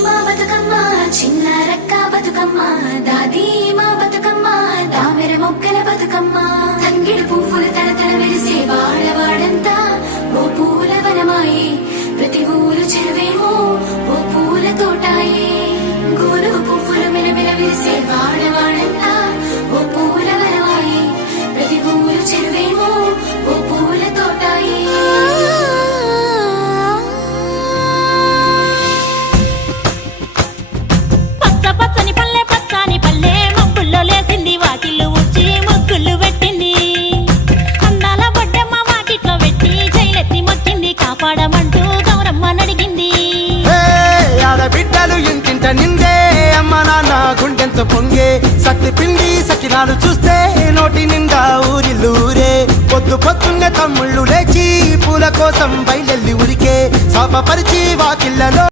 మా బతుకమ్మ చిన్న రక్క బతుకమ్మ దాది మా బతుకమ్మ దామెర మొక్కల బతుకమ్మ తంగిడు పువ్వులు తలతల మెరిసే వాడవాడంతా ఓ పూల వనమాయే ప్రతి ఊరు చెరువేమో ఓ పూల తోటాయే గోరు పువ్వులు మెలమెల విరిసే వాడవాడంతా ఓ పూల వనమాయే ప్రతి ఊరు చెరువేమో ఓ పూల తోటాయే పచ్చని పల్లె పచ్చని పల్లె మబ్బుల్లో లేసింది వాకిళ్ళు ఊడ్చి ముగ్గులు పెట్టింది అందాల బొడ్డమ్మ వాకిట్లో పెట్టి జైలెత్తి మొక్కింది కాపాడమంటూ గౌరమ్మ నడిగింది ఆడబిడ్డలు ఇంటింట నిందే అమ్మ నాన్న గుండెంత పొంగే సత్తి పిండి సకినాలు చూస్తే నోటి నిండా ఊరిల్లూరే పొద్దు పొద్దున్నే తమ్ముళ్ళు లేచి పూల కోసం బయలెల్లి ఉరికే శాపపరిచి వాకిళ్లలో